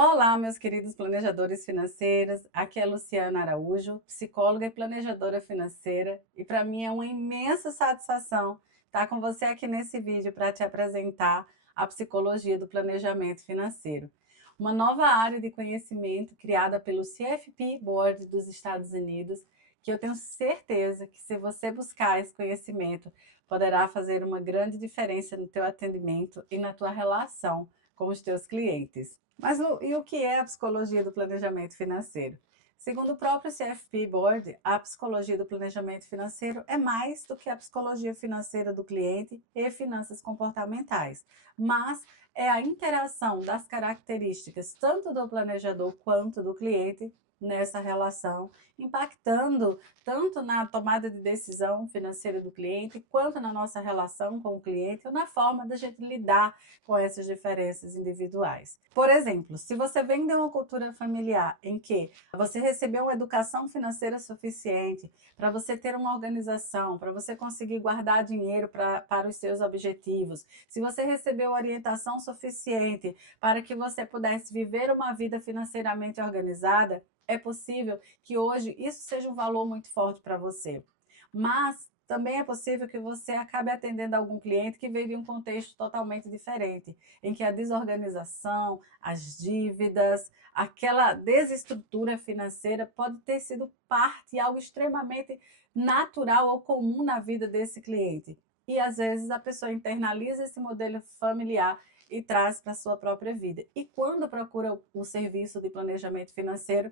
Olá, meus queridos planejadores financeiros. Aqui é Luciana Araújo, psicóloga e planejadora financeira, e para mim é uma imensa satisfação estar com você aqui nesse vídeo para te apresentar a psicologia do planejamento financeiro, uma nova área de conhecimento criada pelo CFP Board dos Estados Unidos, que eu tenho certeza que, se você buscar esse conhecimento, poderá fazer uma grande diferença no teu atendimento e na tua relação com os teus clientes. Mas e o que é a psicologia do planejamento financeiro? Segundo o próprio CFP Board, a psicologia do planejamento financeiro é mais do que a psicologia financeira do cliente e finanças comportamentais, mas é a interação das características tanto do planejador quanto do cliente nessa relação, impactando tanto na tomada de decisão financeira do cliente, quanto na nossa relação com o cliente, ou na forma da gente lidar com essas diferenças individuais. Por exemplo, se você vem de uma cultura familiar em que você recebeu uma educação financeira suficiente para você ter uma organização, para você conseguir guardar dinheiro para os seus objetivos, se você recebeu orientação suficiente para que você pudesse viver uma vida financeiramente organizada, é possível que hoje isso seja um valor muito forte para você. Mas também é possível que você acabe atendendo algum cliente que veio de um contexto totalmente diferente, em que a desorganização, as dívidas, aquela desestrutura financeira pode ter sido parte, algo extremamente natural ou comum na vida desse cliente. E às vezes a pessoa internaliza esse modelo familiar e traz para a sua própria vida. E quando procura o serviço de planejamento financeiro,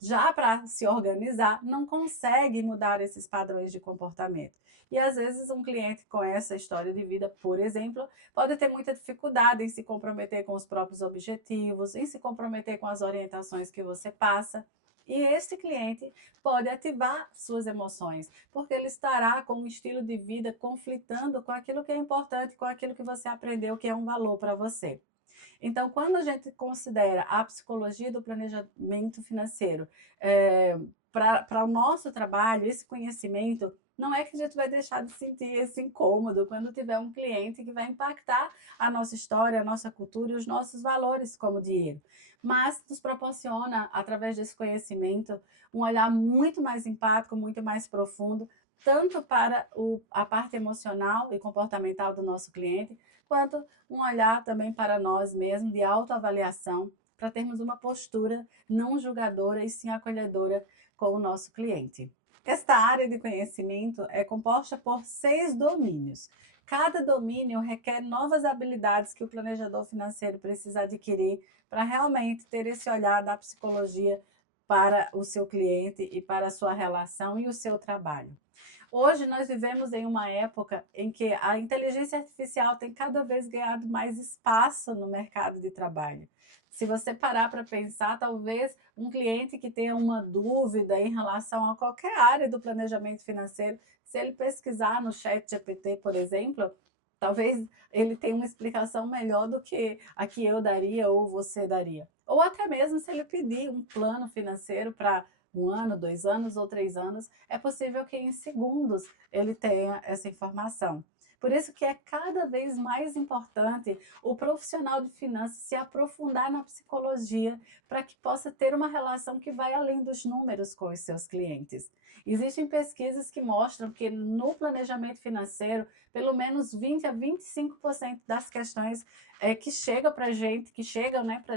já para se organizar, não consegue mudar esses padrões de comportamento. E às vezes um cliente com essa história de vida, por exemplo, pode ter muita dificuldade em se comprometer com os próprios objetivos, em se comprometer com as orientações que você passa. E esse cliente pode ativar suas emoções, porque ele estará com um estilo de vida conflitando com aquilo que é importante, com aquilo que você aprendeu que é um valor para você. Então, quando a gente considera a psicologia do planejamento financeiro para o nosso trabalho, esse conhecimento, não é que a gente vai deixar de sentir esse incômodo quando tiver um cliente que vai impactar a nossa história, a nossa cultura e os nossos valores como dinheiro. Mas nos proporciona, através desse conhecimento, um olhar muito mais empático, muito mais profundo, tanto para a parte emocional e comportamental do nosso cliente, quanto um olhar também para nós mesmos, de autoavaliação, para termos uma postura não julgadora e sim acolhedora com o nosso cliente. Esta área de conhecimento é composta por 6 domínios. Cada domínio requer novas habilidades que o planejador financeiro precisa adquirir para realmente ter esse olhar da psicologia para o seu cliente e para a sua relação e o seu trabalho. Hoje nós vivemos em uma época em que a inteligência artificial tem cada vez ganhado mais espaço no mercado de trabalho. Se você parar para pensar, talvez um cliente que tenha uma dúvida em relação a qualquer área do planejamento financeiro, se ele pesquisar no ChatGPT, por exemplo, talvez ele tenha uma explicação melhor do que a que eu daria ou você daria. Ou até mesmo se ele pedir um plano financeiro para 1 ano, 2 anos ou 3 anos, é possível que em segundos ele tenha essa informação. Por isso que é cada vez mais importante o profissional de finanças se aprofundar na psicologia para que possa ter uma relação que vai além dos números com os seus clientes. Existem pesquisas que mostram que no planejamento financeiro, pelo menos 20 a 25% das questões que chegam para a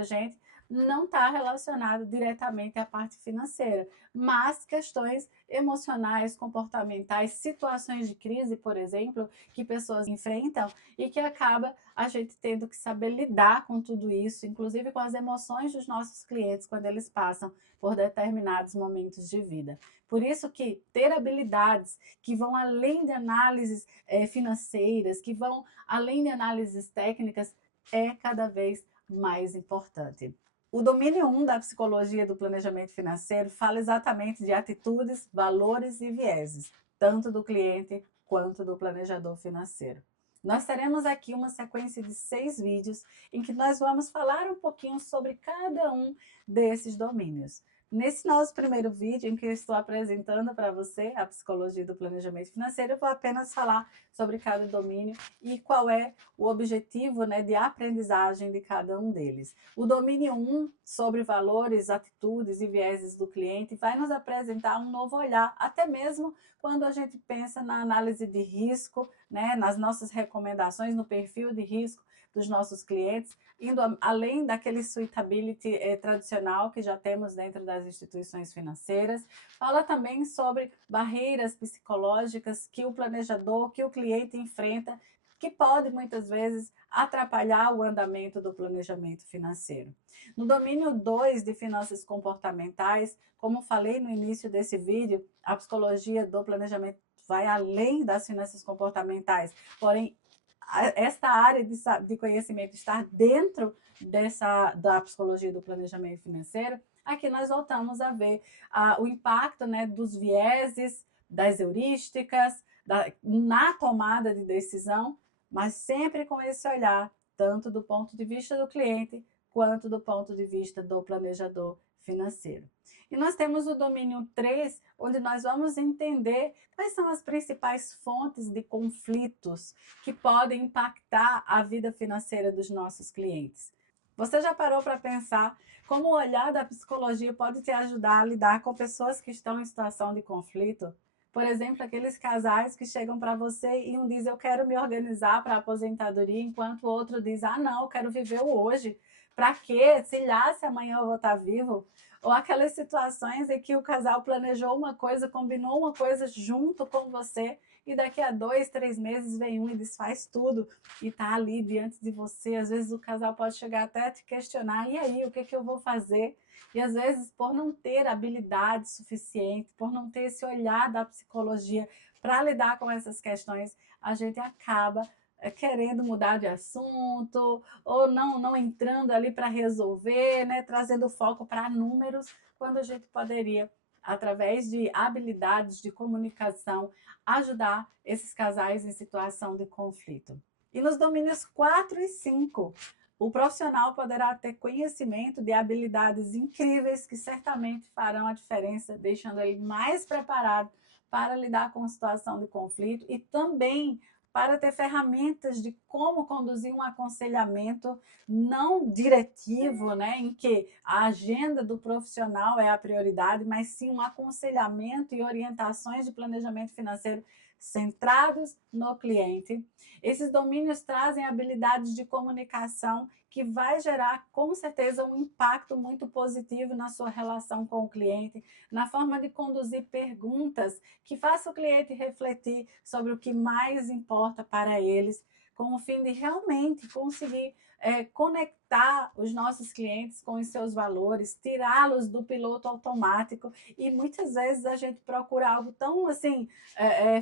gente, não está relacionado diretamente à parte financeira, mas questões emocionais, comportamentais, situações de crise, por exemplo, que pessoas enfrentam e que acaba a gente tendo que saber lidar com tudo isso, inclusive com as emoções dos nossos clientes quando eles passam por determinados momentos de vida. Por isso que ter habilidades que vão além de análises financeiras, que vão além de análises técnicas, é cada vez mais importante. O domínio 1 da psicologia do planejamento financeiro fala exatamente de atitudes, valores e vieses, tanto do cliente quanto do planejador financeiro. Nós teremos aqui uma sequência de 6 vídeos em que nós vamos falar um pouquinho sobre cada um desses domínios. Nesse nosso primeiro vídeo, em que eu estou apresentando para você a psicologia do planejamento financeiro, eu vou apenas falar sobre cada domínio e qual é o objetivo, né, de aprendizagem de cada um deles. O domínio 1, sobre valores, atitudes e vieses do cliente, vai nos apresentar um novo olhar, até mesmo quando a gente pensa na análise de risco, né, nas nossas recomendações, no perfil de risco dos nossos clientes, indo além daquele suitability tradicional que já temos dentro das instituições financeiras. Fala também sobre barreiras psicológicas que o planejador, que o cliente enfrenta, que pode muitas vezes atrapalhar o andamento do planejamento financeiro. No domínio 2 de finanças comportamentais, como falei no início desse vídeo, a psicologia do planejamento vai além das finanças comportamentais, porém esta área de conhecimento estar dentro da psicologia do planejamento financeiro, aqui nós voltamos a ver o impacto, né, dos vieses, das heurísticas, na tomada de decisão, mas sempre com esse olhar, tanto do ponto de vista do cliente, quanto do ponto de vista do planejador financeiro. E nós temos o domínio 3, onde nós vamos entender quais são as principais fontes de conflitos que podem impactar a vida financeira dos nossos clientes. Você já parou para pensar como o olhar da psicologia pode te ajudar a lidar com pessoas que estão em situação de conflito? Por exemplo, aqueles casais que chegam para você e um diz, eu quero me organizar para a aposentadoria, enquanto o outro diz, ah não, eu quero viver o hoje. Para quê? Se lá, se amanhã eu vou estar vivo. Ou aquelas situações em que o casal planejou uma coisa, combinou uma coisa junto com você e daqui a 2, 3 meses vem um e desfaz tudo e tá ali diante de você. Às vezes o casal pode chegar até a te questionar, e aí, o que eu vou fazer? E às vezes, por não ter habilidade suficiente, por não ter esse olhar da psicologia para lidar com essas questões, a gente acaba querendo mudar de assunto, ou não entrando ali para resolver, né, trazendo foco para números, quando a gente poderia, através de habilidades de comunicação, ajudar esses casais em situação de conflito. E nos domínios 4 e 5, o profissional poderá ter conhecimento de habilidades incríveis que certamente farão a diferença, deixando ele mais preparado para lidar com a situação de conflito e também para ter ferramentas de como conduzir um aconselhamento não diretivo, né, em que a agenda do profissional é a prioridade, mas sim um aconselhamento e orientações de planejamento financeiro centrados no cliente. Esses domínios trazem habilidades de comunicação que vai gerar, com certeza, um impacto muito positivo na sua relação com o cliente, na forma de conduzir perguntas que façam o cliente refletir sobre o que mais importa para eles, com o fim de realmente conseguir conectar os nossos clientes com os seus valores, tirá-los do piloto automático. E muitas vezes a gente procura algo tão assim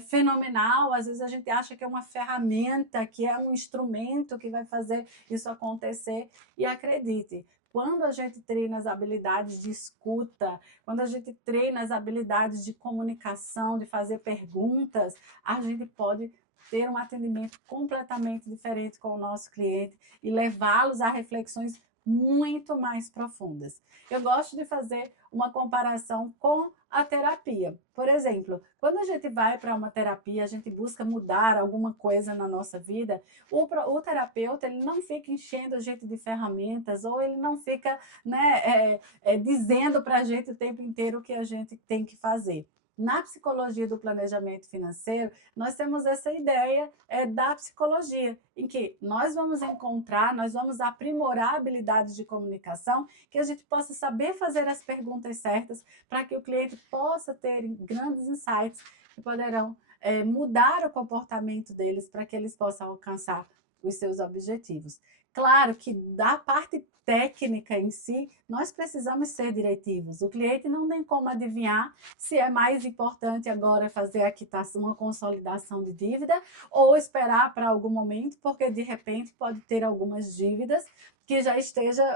fenomenal, às vezes a gente acha que é uma ferramenta, que é um instrumento que vai fazer isso acontecer, e acredite, quando a gente treina as habilidades de escuta, quando a gente treina as habilidades de comunicação, de fazer perguntas, a gente pode ter um atendimento completamente diferente com o nosso cliente e levá-los a reflexões muito mais profundas. Eu gosto de fazer uma comparação com a terapia. Por exemplo, quando a gente vai para uma terapia, a gente busca mudar alguma coisa na nossa vida, o terapeuta ele não fica enchendo a gente de ferramentas, ou ele não fica, né, dizendo para a gente o tempo inteiro o que a gente tem que fazer. Na psicologia do planejamento financeiro, nós temos essa ideia da psicologia, em que nós vamos encontrar, nós vamos aprimorar habilidades de comunicação, que a gente possa saber fazer as perguntas certas, para que o cliente possa ter grandes insights que poderão mudar o comportamento deles, para que eles possam alcançar os seus objetivos. Claro que da parte técnica em si, nós precisamos ser diretivos. O cliente não tem como adivinhar se é mais importante agora fazer a quitação, uma consolidação de dívida, ou esperar para algum momento, porque de repente pode ter algumas dívidas que já estejam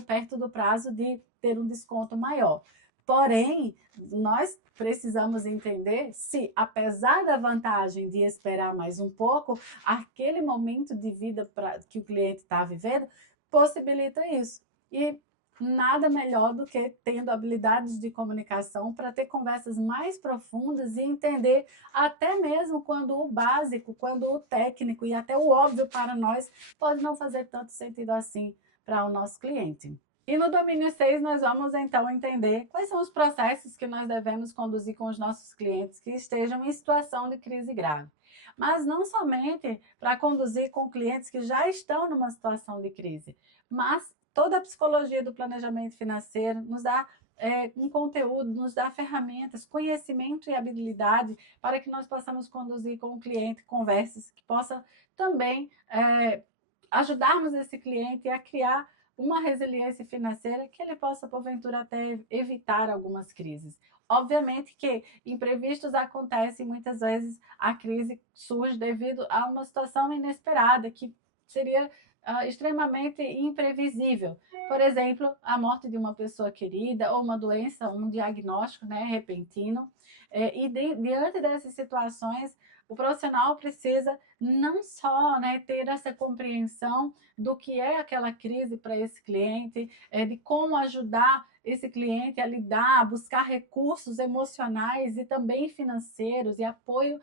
perto do prazo de ter um desconto maior. Porém, nós precisamos entender se, apesar da vantagem de esperar mais um pouco, aquele momento de vida que o cliente está vivendo possibilita isso. E nada melhor do que tendo habilidades de comunicação para ter conversas mais profundas e entender até mesmo quando o básico, quando o técnico e até o óbvio para nós pode não fazer tanto sentido assim para o nosso cliente. E no domínio 6 nós vamos então entender quais são os processos que nós devemos conduzir com os nossos clientes que estejam em situação de crise grave. Mas não somente para conduzir com clientes que já estão numa situação de crise, mas toda a psicologia do planejamento financeiro nos dá um conteúdo, nos dá ferramentas, conhecimento e habilidade para que nós possamos conduzir com o cliente conversas que possam também ajudarmos esse cliente a criar uma resiliência financeira que ele possa, porventura, até evitar algumas crises. Obviamente que imprevistos acontecem, muitas vezes a crise surge devido a uma situação inesperada, que seria extremamente imprevisível. Por exemplo, a morte de uma pessoa querida ou uma doença, um diagnóstico, né, repentino. Diante dessas situações, o profissional precisa não só, né, ter essa compreensão do que é aquela crise para esse cliente, de como ajudar esse cliente a lidar, a buscar recursos emocionais e também financeiros e apoio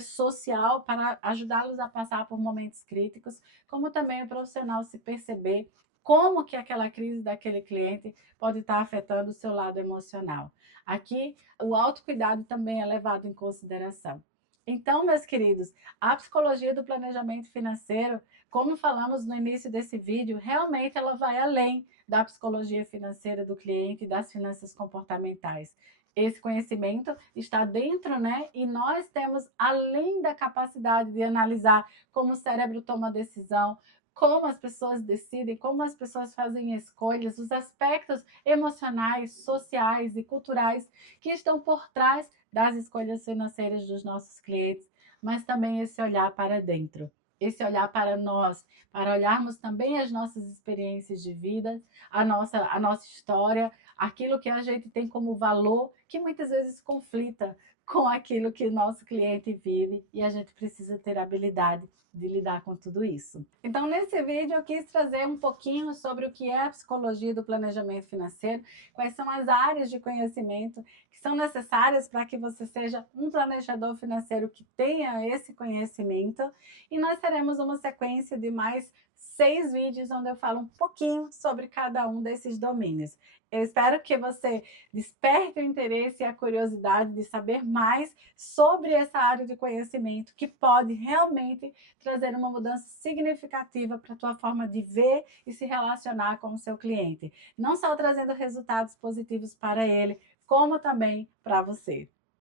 social para ajudá-los a passar por momentos críticos, como também o profissional se perceber como que aquela crise daquele cliente pode estar afetando o seu lado emocional. Aqui, o autocuidado também é levado em consideração. Então, meus queridos, a psicologia do planejamento financeiro, como falamos no início desse vídeo, realmente ela vai além da psicologia financeira do cliente e das finanças comportamentais. Esse conhecimento está dentro, né? E nós temos, além da capacidade de analisar como o cérebro toma decisão, como as pessoas decidem, como as pessoas fazem escolhas, os aspectos emocionais, sociais e culturais que estão por trás das escolhas financeiras dos nossos clientes, mas também esse olhar para dentro, esse olhar para nós, para olharmos também as nossas experiências de vida, a nossa história, aquilo que a gente tem como valor, que muitas vezes conflita com aquilo que o nosso cliente vive e a gente precisa ter habilidade de lidar com tudo isso. Então, nesse vídeo eu quis trazer um pouquinho sobre o que é a psicologia do planejamento financeiro, quais são as áreas de conhecimento que são necessárias para que você seja um planejador financeiro que tenha esse conhecimento. E nós teremos uma sequência de mais 6 vídeos onde eu falo um pouquinho sobre cada um desses domínios. Eu espero que você desperte o interesse e a curiosidade de saber mais sobre essa área de conhecimento que pode realmente trazer uma mudança significativa para a tua forma de ver e se relacionar com o seu cliente. Não só trazendo resultados positivos para ele, como também para você.